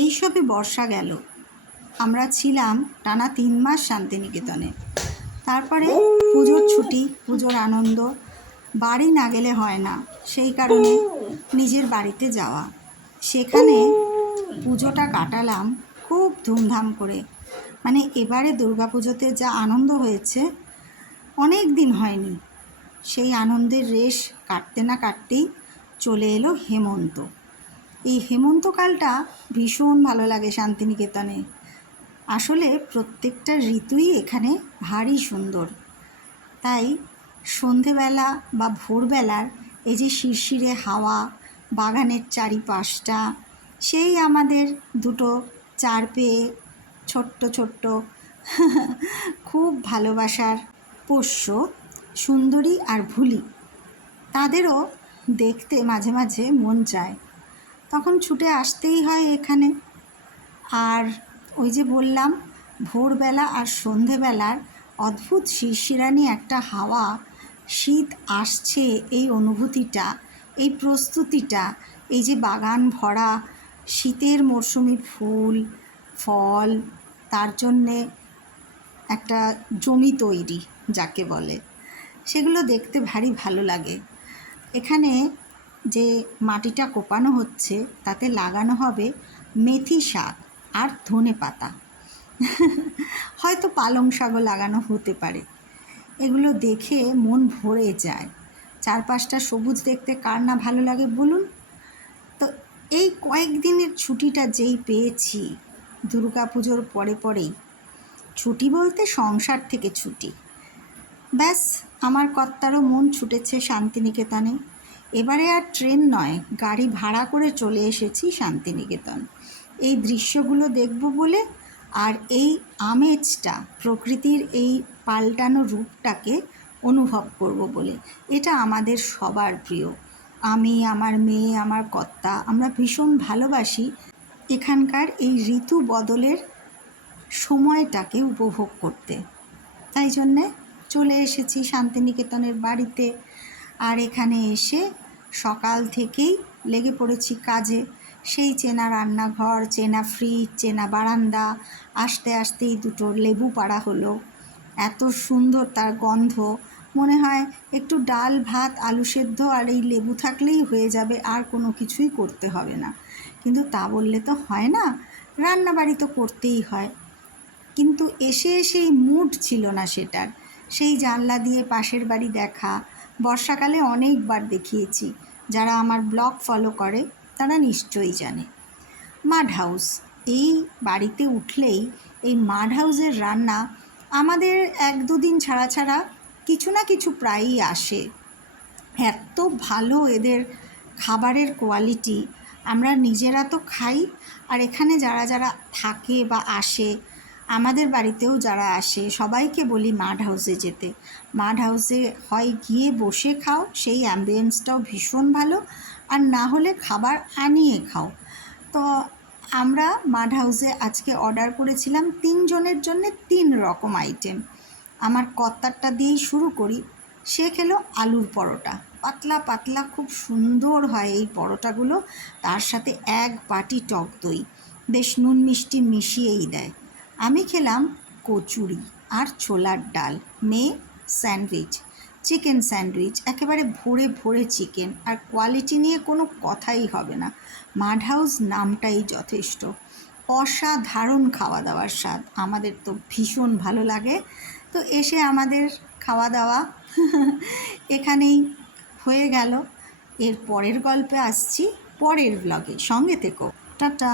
এই সবে বর্ষা গেল, আমরা ছিলাম টানা 3 মাস শান্তিনিকেতনে। তারপরে পুজোর ছুটি, পুজোর আনন্দ, বাড়ি না গেলে হয় না, সেই কারণে নিজের বাড়িতে যাওয়া। সেখানে পুজোটা কাটালাম খুব ধুমধাম করে। মানে এবারে দুর্গাপুজোতে যা আনন্দ হয়েছে অনেক দিন হয়নি। সেই আনন্দের রেশ কাটতে না কাটতেই চলে এলো হেমন্ত। এই হেমন্তকালটা ভীষণ ভালো লাগে শান্তিনিকেতনে। আসলে প্রত্যেকটা ঋতুই এখানে ভারী সুন্দর। তাই সন্ধেবেলা বা ভোরবেলার এই যে শিরশিরে হাওয়া, বাগানের চারিপাশটা, সেই আমাদের দুটো চার পেয়ে ছোট্ট ছোট্ট খুব ভালোবাসার পোষ্য সুন্দরী আর ভুলি, তাদেরও দেখতে মাঝে মাঝে মন চায়, তখন ছুটে আসতেই হয় এখানে। আর ওই যে বললাম, ভোরবেলা আর সন্ধেবেলার অদ্ভুত শিরশিরানি একটা হাওয়া, শীত আসছে এই অনুভূতিটা, এই প্রস্তুতিটা, এই যে বাগান ভরা শীতের মরশুমি ফুল ফল, তার জন্যে একটা জমি তৈরি যাকে বলে, সেগুলো দেখতে ভারী ভালো লাগে। এখানে যে মাটিটা কোপানো হচ্ছে তাতে লাগানো হবে মেথি শাক আর ধনে পাতা, হয়তো পালং শাকও লাগানো হতে পারে। এগুলো দেখে মন ভরে যায়। চারপাশটা সবুজ দেখতে কার না ভালো লাগে বলুন? তো এই কয়েকদিনের ছুটিটা যেই পেয়েছি দুর্গাপুজোর পরেই, ছুটি বলতে সংসার থেকে ছুটি, ব্যাস আমার কর্তারও মন ছুটেছে শান্তিনিকেতনে। এবারে আর ট্রেন নয়, গাড়ি ভাড়া করে চলে এসেছি শান্তিনিকেতন এই দৃশ্যগুলো দেখব বলে, আর এই আমেজটা, প্রকৃতির এই পাল্টানো রূপটাকে অনুভব করব বলে। এটা আমাদের সবার প্রিয়। আমি, আমার মেয়ে, আমার কর্তা, আমরা ভীষণ ভালোবাসি এখানকার এই ঋতু বদলের সময়টাকে উপভোগ করতে। তাই জন্যে চলে এসেছি শান্তিনিকেতনের বাড়িতে। আর এখানে এসে সকাল থেকেই লেগে পড়েছি কাজে। সেই চেনা রান্নাঘর, চেনা ফ্রিজ, চেনা বারান্দা, আস্তে আস্তেই দুটো লেবু পাড়া হলো। এত সুন্দর তার গন্ধ, মনে হয় একটু ডাল ভাত আলু সেদ্ধ আর এই লেবু থাকলেই হয়ে যাবে, আর কোনো কিছুই করতে হবে না। কিন্তু তা বললে তো হয় না, রান্নাবাড়ি তো করতেই হয়। কিন্তু এসে এসেই মুড ছিল না সেটার। সেই জানলা দিয়ে পাশের বাড়ি দেখা, বর্ষাকালে অনেকবার দেখিয়েছি, যারা আমার ব্লগ ফলো করে তারা নিশ্চয়ই জানে। মাড হাউস, এই বাড়িতে উঠলেই এই মাড হাউসের রান্না আমাদের 1-2 দিন ছাড়া ছাড়া কিছু না কিছু প্রায়ই আসে। এত ভালো এদের খাবারের কোয়ালিটি, আমরা নিজেরা তো খাই, আর এখানে যারা যারা থাকে বা আসে, আমাদের বাড়িতেও যারা আসে, সবাইকে বলি মাড হাউসে যেতে। মাড হাউসে হয় গিয়ে বসে খাও, সেই অ্যাম্বিয়েন্সটাও ভীষণ ভালো, আর না হলে খাবার আনিয়ে খাও। তো আমরা মাড হাউসে আজকে অর্ডার করেছিলাম 3 জনের জন্য 3 রকম আইটেম। আমার কর্তারটা দিয়েই শুরু করি। সে খেলো আলুর পরোটা, পাতলা পাতলা খুব সুন্দর হয় এই পরোটাগুলো, তার সাথে 1 বাটি টক দই, বেশ নুন মিষ্টি মিশিয়েই দেয়। আমি খেলাম কচুরি আর ছোলার ডাল, মেয়ে স্যান্ডউইচ, চিকেন স্যান্ডউইচ, একেবারে ভরে ভরে চিকেন, আর কোয়ালিটি নিয়ে কোনো কথাই হবে না। মাড হাউস নামটাই যথেষ্ট। অসাধারণ খাওয়া দাওয়ার স্বাদ, আমাদের তো ভীষণ ভালো লাগে। তো এসে আমাদের খাওয়া দাওয়া এখানেই হয়ে গেল। এর পরের গল্পে আসছি পরের ব্লগে, সঙ্গে থেকো। টাটা।